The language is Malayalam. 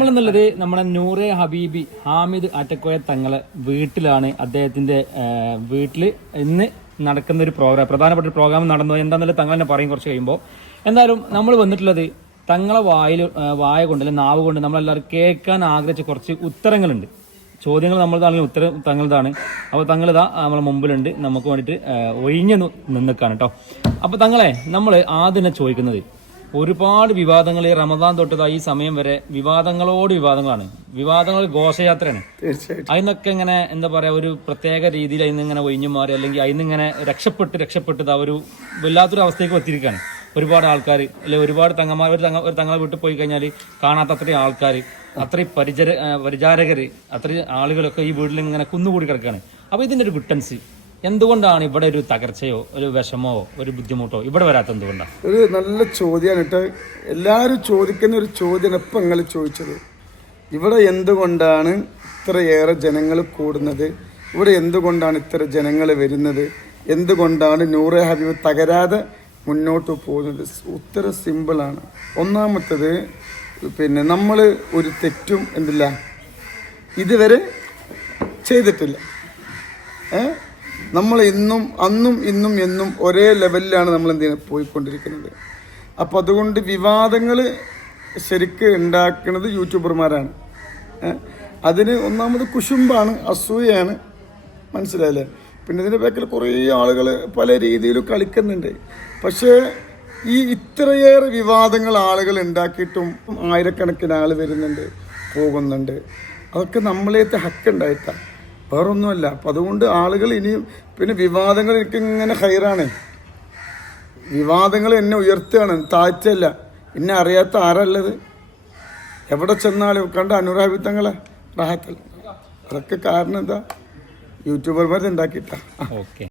നമ്മളെന്നുള്ളത് നമ്മുടെ നൂറെ ഹബീബി ഹാമിദ് അറ്റക്കോയ തങ്ങളെ വീട്ടിലാണ്. അദ്ദേഹത്തിന്റെ വീട്ടിൽ ഇന്ന് നടക്കുന്ന ഒരു പ്രോഗ്രാം, പ്രധാനപ്പെട്ട ഒരു പ്രോഗ്രാം നടന്നു. എന്താണെന്നുള്ളത് തങ്ങൾ തന്നെ പറയും കുറച്ച് കഴിയുമ്പോൾ. എന്തായാലും നമ്മൾ വന്നിട്ടുള്ളത് തങ്ങളെ വായ കൊണ്ട് അല്ലെങ്കിൽ നാവ് കൊണ്ട് നമ്മളെല്ലാവരും കേൾക്കാൻ ആഗ്രഹിച്ച കുറച്ച് ഉത്തരങ്ങളുണ്ട്. ചോദ്യങ്ങൾ നമ്മളതാണെങ്കിൽ ഉത്തരം തങ്ങളതാണ്. അപ്പോൾ തങ്ങളിതാ നമ്മളെ മുമ്പിലുണ്ട്, നമുക്ക് വേണ്ടിയിട്ട് ഒഴിഞ്ഞു നിൽക്കാണ് കേട്ടോ. അപ്പോൾ തങ്ങളെ നമ്മൾ ആദ്യം ചോദിക്കുന്നത്, ഒരുപാട് വിവാദങ്ങൾ ഈ റമദാൻ തൊട്ടത് ഈ സമയം വരെ വിവാദങ്ങളോട് വിവാദങ്ങളാണ്, വിവാദങ്ങൾ ഘോഷയാത്രയാണ്. അതിനൊക്കെ ഇങ്ങനെ എന്താ പറയാ, ഒരു പ്രത്യേക രീതിയിൽ അതിന് ഇങ്ങനെ ഒഴിഞ്ഞു മാറി അല്ലെങ്കിൽ അതിന് ഇങ്ങനെ രക്ഷപ്പെട്ട് ഒരു വല്ലാത്തൊരു അവസ്ഥയ്ക്ക് എത്തിയിരിക്കുകയാണ്. ഒരുപാട് ആൾക്കാർ അല്ലെ, ഒരുപാട് തങ്ങന്മാർ ഒരു തങ്ങളെ വീട്ടിൽ പോയി കഴിഞ്ഞാൽ കാണാത്ത അത്രയും ആൾക്കാർ, അത്രയും പരിചാരകർ, അത്രയും ആളുകളൊക്കെ ഈ വീട്ടിൽ ഇങ്ങനെ കുന്നുകൂടി കിടക്കുകയാണ്. അപ്പോൾ ഇതിന്റെ ഒരു ഗുട്ടൻസ് എന്തുകൊണ്ടാണ് ഇവിടെ ഒരു തകർച്ചയോ ഒരു വിഷമോ ഒരു ബുദ്ധിമുട്ടോ ഇവിടെ വരാത്ത എന്തുകൊണ്ടാണ്? ഒരു നല്ല ചോദ്യമാണ് കേട്ടോ. എല്ലാവരും ചോദിക്കുന്ന ഒരു ചോദ്യം ഇപ്പം നിങ്ങൾ ചോദിച്ചത്. ഇവിടെ എന്തുകൊണ്ടാണ് ഇത്രയേറെ ജനങ്ങൾ കൂടുന്നത്, ഇവിടെ എന്തുകൊണ്ടാണ് ഇത്ര ജനങ്ങൾ വരുന്നത്, എന്തുകൊണ്ടാണ് നൂറെ ഹബീബ് തകരാതെ മുന്നോട്ട് പോകുന്നത്? ഉത്തരം സിമ്പിളാണ്. ഒന്നാമത്തത്, നമ്മൾ ഒരു തെറ്റും എന്തില്ല ഇതുവരെ ചെയ്തിട്ടില്ല. നമ്മൾ അന്നും ഇന്നും എന്നും ഒരേ ലെവലിലാണ് നമ്മൾ പോയിക്കൊണ്ടിരിക്കുന്നത്. അപ്പം അതുകൊണ്ട് വിവാദങ്ങൾ ശരിക്ക് ഉണ്ടാക്കുന്നത് യൂട്യൂബർമാരാണ്. അതിന് ഒന്നാമത് കുശുമ്പാണ്, അസൂയയാണ്, മനസ്സിലായില്ലേ? പിന്നെ ഇതിൻ്റെ ബാക്കിൽ കുറേ ആളുകൾ പല രീതിയിലും കളിക്കുന്നുണ്ട്. പക്ഷേ ഈ ഇത്രയേറെ വിവാദങ്ങൾ ആളുകൾ ഉണ്ടാക്കിയിട്ടും ആയിരക്കണക്കിന് ആൾ വരുന്നുണ്ട്, പോകുന്നുണ്ട്. അതൊക്കെ നമ്മളേത്തെ ഹക്കുണ്ടായിട്ടാണ്, വേറൊന്നുമല്ല. അപ്പം അതുകൊണ്ട് ആളുകൾ ഇനിയും പിന്നെ വിവാദങ്ങൾ എനിക്കിങ്ങനെ ഹൈറാണ്. വിവാദങ്ങൾ എന്നെ ഉയർത്തുകയാണ്, താഴ്ചയല്ല. എന്നെ അറിയാത്ത ആരല്ലത്? എവിടെ ചെന്നാലും കണ്ട അനുരാഹിത്തങ്ങളെ റാഹത്തല്ല. അതൊക്കെ കാരണം എന്താ? യൂട്യൂബർമാർ ഉണ്ടാക്കിയിട്ടാ. ഓക്കെ.